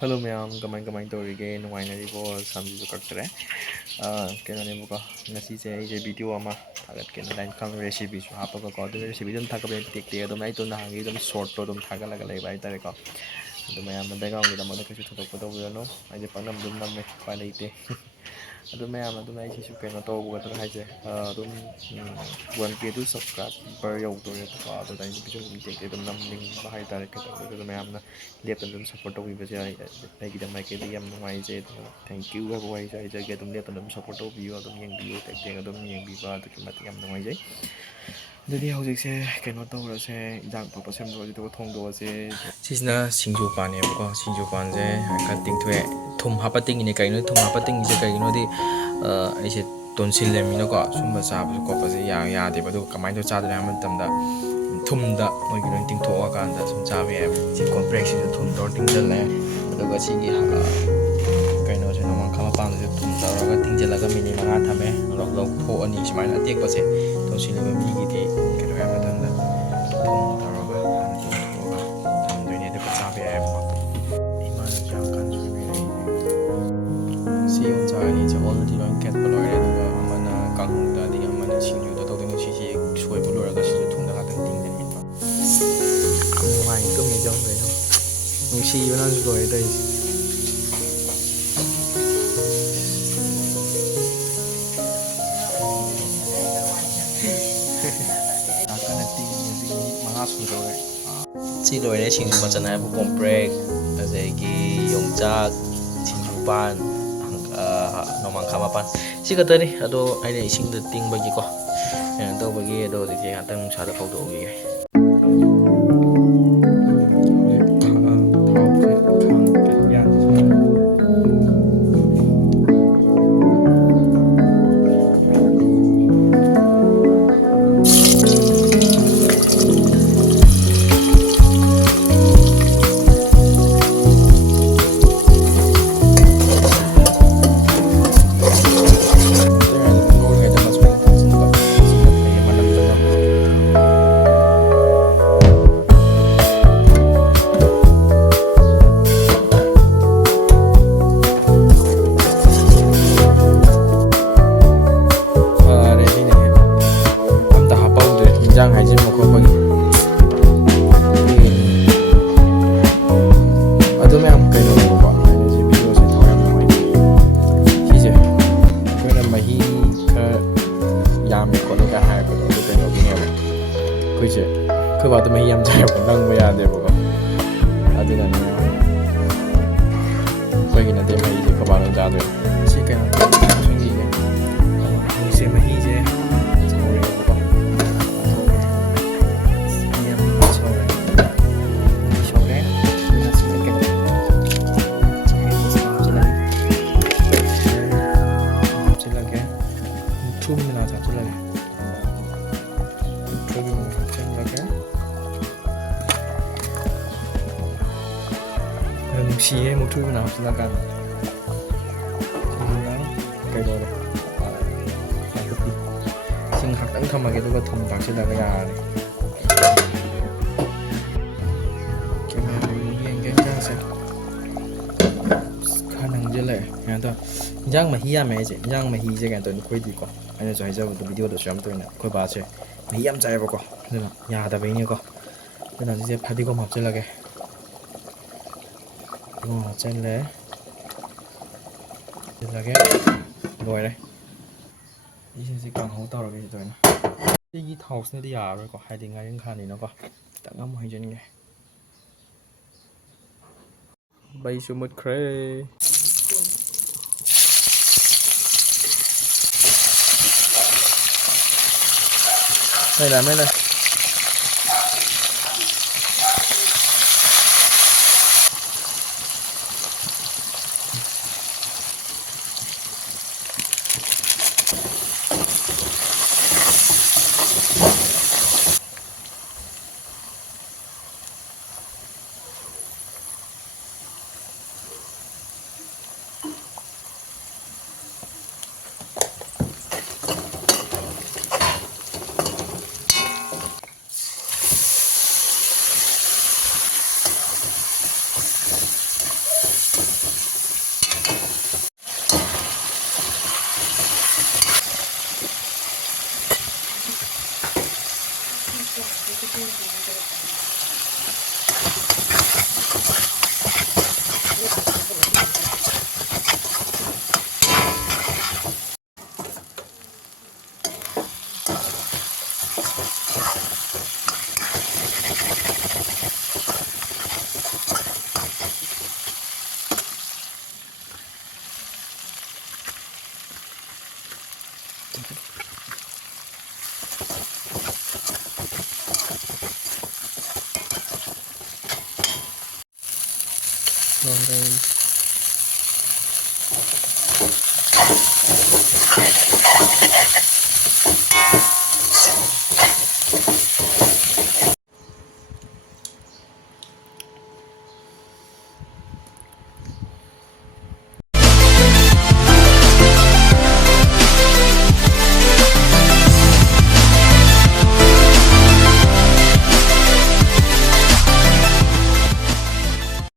Hello ma'am, kamay tawrige nungainaribo samjisu kaktare. Kailangan ko ngasi ay video ama tagat kailangan kang recipe so hapaga ko adum recipe dum thakabe tikte adum ay to nahangi dum short to dum thagalaga lay bai tare ko. Adum ma'am background gi dam kasu thotok ko no ay panam dum namme pa leite. Adum ma'am adum ay sisu kaino to ko to haise adum 1k to subscriber yaw to ko adum ay video dum tikte dum nam ning bahai tare ko adum ma'am na leptan dum support to bi ai ꯒꯤꯗꯃꯛ ꯃꯥꯏꯀꯩꯗꯒꯤ ꯌꯥꯝ ꯅꯨꯡꯉꯥꯏꯖꯩ ꯑꯗꯨꯅ thank you ꯍꯥꯏꯕ ꯋꯥꯍꯩꯁꯨ ꯍꯥꯏꯖꯒꯦ ꯑꯗꯨꯝ ꯂꯦꯞꯇꯅ ꯑꯗꯨꯝ support ꯇꯧꯕꯤꯌꯨ ꯑꯗꯨꯝ ꯌꯦꯡꯕꯤꯌꯨ ꯇꯦꯛ ꯑꯗꯨꯝ ꯌꯦꯡꯕꯤꯕ ꯑꯗꯨꯛꯀꯤ ꯃꯇꯤꯛ ꯌꯥꯝ ꯅꯨꯡꯉꯥꯏꯖꯩ ꯑꯗꯨꯗꯤ ꯍꯧꯖꯤꯛꯁꯦ ꯀꯩꯅꯣ ꯇꯧꯔꯁꯦ ꯏꯟꯖꯥꯡ ꯊꯣꯛꯄ ꯁꯦꯝꯗꯣꯛꯑꯁꯤ ꯑꯗꯨꯒ ꯊꯣꯡꯗꯣꯛꯑꯁꯦ ꯁꯤꯁꯤꯅ ꯁꯤꯡꯖꯨ ꯄꯥꯟꯅꯦꯕꯀꯣ ꯁꯤꯡꯖꯨ ꯄꯥꯟꯁꯦ ꯈꯔ ꯇꯤꯡꯊꯣꯛꯑꯦ ꯊꯨꯝ ꯍꯥꯞꯄ ꯇꯤꯡꯉꯤꯅꯦ ꯀꯩꯒꯤꯅꯣ ꯊꯨꯝ ꯍꯥꯞꯄ ꯇꯤꯡꯉꯤꯁꯦ ꯀꯩꯒꯤꯅꯣꯗꯤ ꯑꯩꯁꯦ ꯇꯣꯟꯁꯤꯜꯂꯃꯤꯅꯀꯣ ꯁꯨꯝꯕ ꯆꯥꯕꯁꯨ ꯈꯣꯠꯄꯁꯦ ꯌꯥꯗꯦꯕ ꯑꯗꯨꯒ ꯀꯃꯥꯏꯅ ꯇꯧꯔ ꯆꯥꯗꯣꯏꯅꯣ ꯍꯥꯏꯕ ꯃꯇꯝꯗ ꯊꯨꯝꯗ ꯃꯣꯏꯒꯤ ꯂꯣꯏ ꯇꯤꯡꯊꯣꯛꯑꯀꯥꯟꯗ ꯁꯨꯝ ꯆꯥꯕ ꯌꯥꯏ ꯁꯤ ꯀꯣꯝꯄ꯭ꯔꯦꯛꯁꯤꯁꯨ ꯊꯨꯝ ꯇꯧꯔ ꯇꯤꯡꯁꯤꯜꯂꯦ ꯑꯗꯨꯒ ꯁꯤꯒꯤ ꯀꯩꯅꯣꯁꯦ ꯅꯣꯡꯃꯪꯈꯥ ꯃꯄꯥꯟꯁꯦ ꯊꯨꯝ ꯇꯧꯔꯒ ꯇꯤꯡꯁꯤꯜꯂꯒ ꯃꯤꯅꯤꯠ 5 ꯊꯝꯃꯦ ꯂꯧꯊꯣꯛꯑꯅꯤ ꯁꯨꯃꯥꯏꯅ ꯑꯇꯦꯛꯄꯁꯦ ꯇꯣꯟꯁꯤꯜꯂꯤꯕ ꯃꯤꯒꯤꯗꯤ ꯀꯩꯅꯣ ꯍꯥꯏꯕ ꯃꯇꯝꯗ ꯊꯨꯝ ꯇꯧꯔꯒ ꯍꯥꯟꯅ ꯇꯤꯡꯊꯣꯛꯑꯒ ꯊꯝꯗꯣꯏꯅꯦ ꯑꯗꯨꯒ ꯆꯥꯕ ꯌꯥꯏꯑꯕꯀꯣ ꯏꯃꯥꯅꯁꯨ ꯌꯥꯝ ꯀꯟꯅ ꯁꯣꯏꯕꯤꯔꯛꯏꯁꯦ ꯁꯤ ꯌꯣꯡꯆꯥꯛ ꯑꯅꯤꯁꯦ ꯑꯣꯜꯔꯦꯗꯤ ꯂꯣꯏ ꯈꯦꯠꯄ ꯂꯣꯏꯔꯦ ꯑꯗꯨꯒ ꯑꯃꯅ ꯀꯥꯡꯍꯧꯗ ꯑꯗꯒꯤ ꯑꯃꯅ ꯁꯤꯡꯖꯨꯗ ꯇꯧꯗꯣꯏꯅꯤ ꯁꯤꯁꯦ ꯁꯣꯏꯕ ꯂꯣꯏꯔꯒ ꯁꯤꯁꯨ ꯊꯨꯝꯗ ꯉꯥꯛꯇꯪ ꯇꯤꯡꯖꯟꯕꯤꯕ ꯌꯥꯝ ꯅꯨꯡꯉꯥꯏ ꯇꯨꯝꯃꯤꯖ ꯀꯩꯅꯣ ꯅꯨꯡꯁꯤꯕꯅꯁꯨ ꯂꯣꯏꯔꯦ ꯇꯧꯔꯤꯁꯦ ꯉꯥꯛꯇꯅ ꯇꯤꯡꯉꯤ ꯍꯧꯖꯤꯛ ꯃꯤꯅꯤꯠ 5 ꯁꯨꯗꯧꯔꯦ ꯁꯤ ꯂꯣꯏꯔꯦ ꯁꯤꯡꯖꯨ ꯃꯆꯜ ꯍꯥꯏꯕꯨ ꯀꯣꯝꯄ꯭ꯔꯦꯛ ꯑꯗꯒꯤ ꯌꯣꯡꯆꯥꯛ ꯁꯤꯡꯖꯨꯄꯥꯟ ꯅꯣꯡꯃꯪꯈꯥ ꯃꯄꯥꯟ ꯁꯤ ꯈꯛꯇꯅꯤ ꯑꯗꯣ ꯑꯩꯅ ꯏꯁꯤꯡꯗ ꯇꯤꯡꯕꯒꯤꯀꯣ ꯀꯩꯅꯣ ꯇꯧꯕꯒꯤ ꯑꯗꯣ ꯍꯧꯖꯤꯛꯁꯦ ꯉꯥꯛꯇꯪ ꯅꯨꯡꯁꯥꯗ ꯐꯧꯗꯣꯛꯎꯈꯤꯒꯦ ꯏꯟꯖꯥꯡ ꯍꯥꯏꯖꯤꯟꯕ ꯈꯣꯠꯄꯒꯤ ꯑꯗꯨ ꯃꯌꯥꯝ ꯀꯩꯅꯣꯅꯦꯕꯀꯣ ꯑꯩꯅ ꯁꯤ ꯚꯤꯗꯤꯑꯣꯁꯦ ꯊꯋꯥꯏ ꯌꯥꯝ ꯅꯨꯡꯉꯥꯏꯇꯦ ꯁꯤꯁꯦ ꯑꯩꯈꯣꯏꯅ ꯃꯍꯤ ꯈꯔ ꯌꯥꯝꯃꯦ ꯈꯣꯠꯂꯦꯒ ꯍꯥꯏꯔꯛꯄꯗꯣ ꯑꯗꯨ ꯀꯩꯅꯣꯒꯤꯅꯦꯕ ꯑꯩꯈꯣꯏꯁꯦ ꯑꯩꯈꯣꯏ ꯕꯥꯗꯣ ꯃꯍꯤ ꯌꯥꯝ ꯆꯥꯏꯌꯦꯕ ꯅꯪꯕ ꯌꯥꯗꯦꯕꯀꯣ ꯑꯗꯨꯅꯅꯦ ꯑꯩꯈꯣꯏꯒꯤ ꯅꯠꯇꯦ ꯃꯍꯤꯁꯦ ꯑꯩꯈꯣꯏ ꯕꯥ ꯂꯣꯏ ꯆꯥꯗꯣꯏꯅꯦ ꯁꯤ ꯀꯩꯅꯣ ꯁꯣꯏꯒꯤꯒꯦ ꯍꯧꯖꯤꯛꯁꯦ ꯃꯍꯤꯁꯦ ꯁꯧꯔꯦꯕꯀꯣ ꯅꯨꯡꯁꯤꯌꯦ ꯃꯨꯛꯊ꯭ꯔꯨꯕꯤ ꯃꯅꯥ ꯍꯥꯞꯆꯤꯜꯂꯀꯥꯟꯗ ꯁꯤꯁꯤꯅ ꯀꯩꯗꯧꯔꯦ ꯏꯁꯤꯡ ꯉꯥꯏꯍꯥꯛꯇꯪ ꯊꯝꯃꯒꯦ ꯑꯗꯨꯒ ꯊꯨꯝ ꯊꯥꯛꯆꯤꯜꯂꯒ ꯌꯥꯔꯅꯤ ꯀꯦꯃꯦꯔꯥ ꯌꯦꯡꯒꯦ ꯏꯟꯖꯥꯡꯁꯦ ꯈꯔ ꯅꯪꯁꯤꯜꯂꯛꯑꯦ ꯀꯩꯅꯣ ꯇꯧꯋꯦ ꯏꯟꯖꯥꯡ ꯃꯍꯤ ꯌꯥꯝꯃꯦ ꯑꯩꯁꯦ ꯏꯟꯖꯥꯡ ꯃꯍꯤꯁꯦ ꯀꯩꯅꯣ ꯇꯧꯋꯦ ꯑꯩꯈꯣꯏꯗꯤꯀꯣ ꯑꯩꯅꯁꯨ ꯍꯥꯏꯖꯕꯗꯣ ꯚꯤꯗꯤꯑꯣꯗꯁꯨ ꯌꯥꯝ ꯇꯣꯏꯅ ꯑꯩꯈꯣꯏ ꯕꯥꯁꯦ ꯃꯍꯤ ꯌꯥꯝ ꯆꯥꯏꯌꯦꯕꯀꯣ ꯑꯗꯨꯅ ꯌꯥꯗꯕꯩꯅꯦꯀꯣ ꯑꯗꯨꯅ ꯍꯧꯖꯤꯛꯁꯦ ꯐꯗꯤꯒꯣꯝ ꯍꯥꯞꯆꯤꯜꯂꯒꯦ ꯐꯗꯤꯒꯣꯝ ꯍꯥꯞꯆꯤꯜꯂꯦ ꯍꯥꯞꯆꯤꯜꯂꯒꯦ ꯂꯣꯏꯔꯦ ꯑꯩꯁꯦ ꯍꯧꯖꯤꯛ ꯀꯥꯡꯍꯧ ꯇꯧꯔꯒꯦ ꯁꯤꯗ ꯑꯣꯏꯅ ꯁꯤꯒꯤ ꯊꯥꯎꯁꯤꯅꯗꯤ ꯌꯥꯔꯔꯣꯏꯀꯣ ꯍꯥꯏꯗꯤ ꯉꯥꯔꯤꯡꯈꯥꯅꯤꯅꯀꯣ ꯈꯤꯇꯪ ꯑꯃꯨꯛ ꯍꯩꯖꯤꯟꯒꯦ ꯃꯩꯁꯨ ꯃꯨꯠꯈ꯭ꯔꯦ ꯃꯩ guys.